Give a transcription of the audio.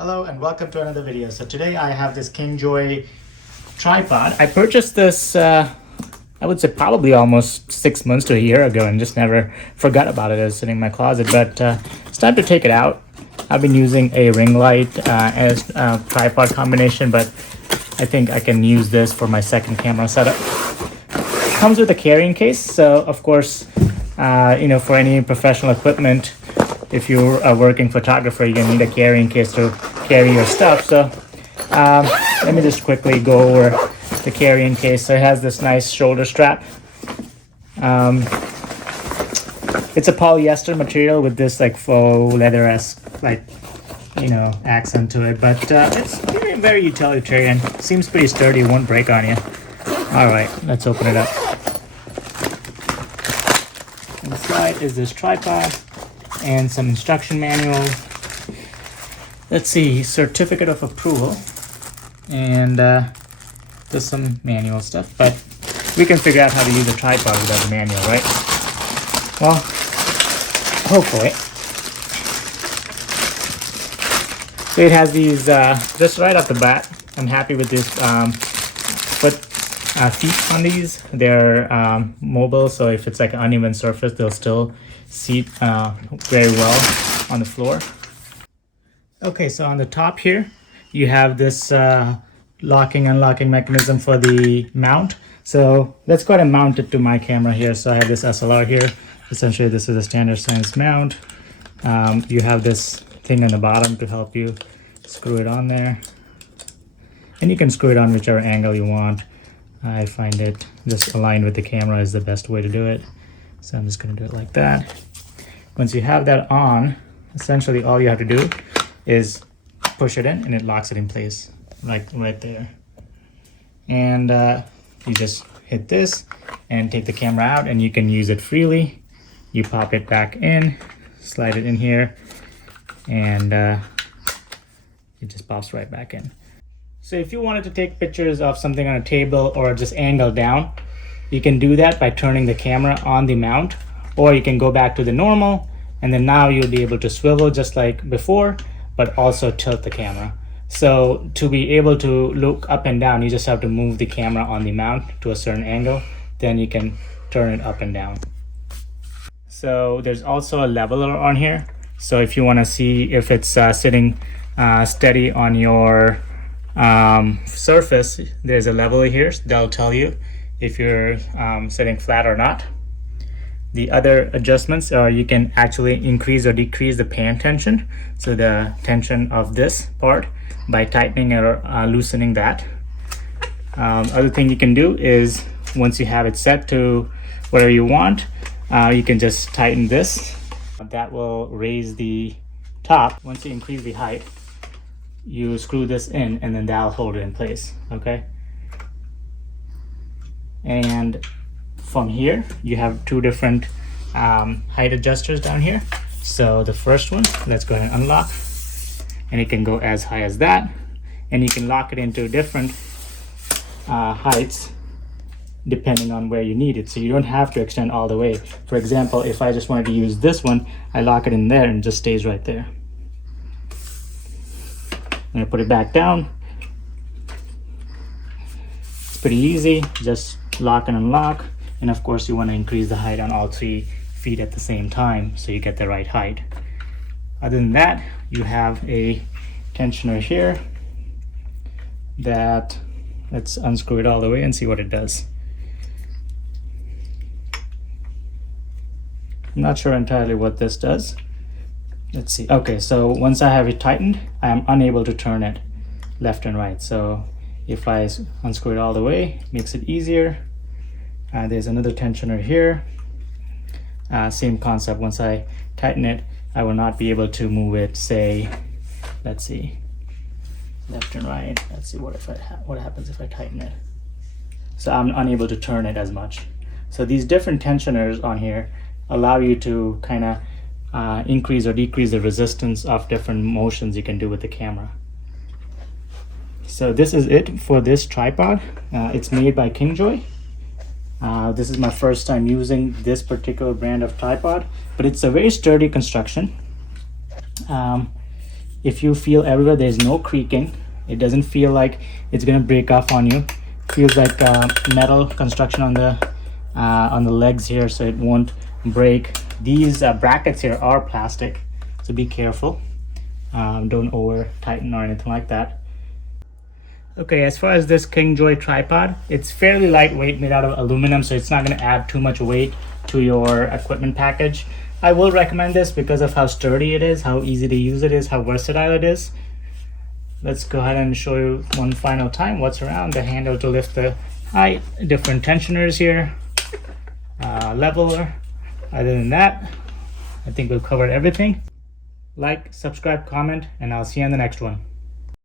Hello and welcome to another video. So today I have this KINGJOY tripod. I purchased this, I would say probably almost 6 months to a year ago and just never forgot about it. It was sitting in my closet, but it's time to take it out. I've been using a ring light as a tripod combination, but I think I can use this for my second camera setup. It comes with a carrying case, so of course, for any professional equipment, if you're a working photographer, you're gonna need a carrying case to carry your stuff. So let me just quickly go over the carrying case. So it has this nice shoulder strap. It's a polyester material with this like faux leather-esque accent to it, but it's very, very utilitarian. Seems pretty sturdy, won't break on you. All right, let's open it up. Inside is this tripod and some instruction manuals. Let's see, certificate of approval, and there's some manual stuff, but we can figure out how to use a tripod without a manual, right? Well, hopefully. So it has these, just right off the bat, I'm happy with this feet on these. They're mobile, so if it's like an uneven surface, they'll still seat very well on the floor. Okay, so on the top here, you have this locking unlocking mechanism for the mount. So let's go ahead and mount it to my camera here. So I have this SLR here. Essentially, this is a standard size mount. You have this thing on the bottom to help you screw it on there. And you can screw it on whichever angle you want. I find it just aligned with the camera is the best way to do it. So I'm just going to do it like that. Once you have that on, essentially all you have to do is push it in and it locks it in place, like right there. And you just hit this and take the camera out and you can use it freely. You pop it back in, slide it in here, and it just pops right back in. So if you wanted to take pictures of something on a table or just angle down, you can do that by turning the camera on the mount, or you can go back to the normal, and then now you'll be able to swivel just like before, but also tilt the camera. So to be able to look up and down, you just have to move the camera on the mount to a certain angle, then you can turn it up and down. So there's also a leveler on here. So if you want to see if it's sitting steady on your surface, there's a leveler here that'll tell you if you're sitting flat or not. The other adjustments are you can actually increase or decrease the pan tension, so the tension of this part, by tightening or loosening that. Other thing you can do is once you have it set to whatever you want, you can just tighten this. That will raise the top. Once you increase the height, you screw this in and then that'll hold it in place. Okay, and from here you have two different height adjusters down here. So the first one, let's go ahead and unlock, and it can go as high as that, and you can lock it into different heights depending on where you need it, so you don't have to extend all the way. For example, if I just wanted to use this one, I lock it in there and it just stays right there. I'm gonna put it back down. It's pretty easy, just lock and unlock. And of course you want to increase the height on all 3 feet at the same time so you get the right height. Other than that, you have a tensioner here that, let's unscrew it all the way and see what it does. I'm not sure entirely what this does. Let's see. Okay, so once I have it tightened, I am unable to turn it left and right. So if I unscrew it all the way, it makes it easier. There's another tensioner here. Same concept. Once I tighten it, I will not be able to move it, say, let's see, left and right. Let's see what happens if I tighten it. So I'm unable to turn it as much. So these different tensioners on here allow you to kind of increase or decrease the resistance of different motions you can do with the camera. So this is it for this tripod. It's made by KINGJOY. This is my first time using this particular brand of tripod, but it's a very sturdy construction. if you feel everywhere there's no creaking, it doesn't feel like it's gonna break off on you. Feels like metal construction on the legs here, so it won't break. These brackets here are plastic, so be careful. Don't over tighten or anything like that. Okay, as far as this KINGJOY tripod, it's fairly lightweight, made out of aluminum, so it's not going to add too much weight to your equipment package. I will recommend this because of how sturdy it is, how easy to use it is, how versatile it is. Let's go ahead and show you one final time what's around. The handle to lift the height, different tensioners here, leveler. Other than that, I think we've covered everything. Like, subscribe, comment, and I'll see you on the next one.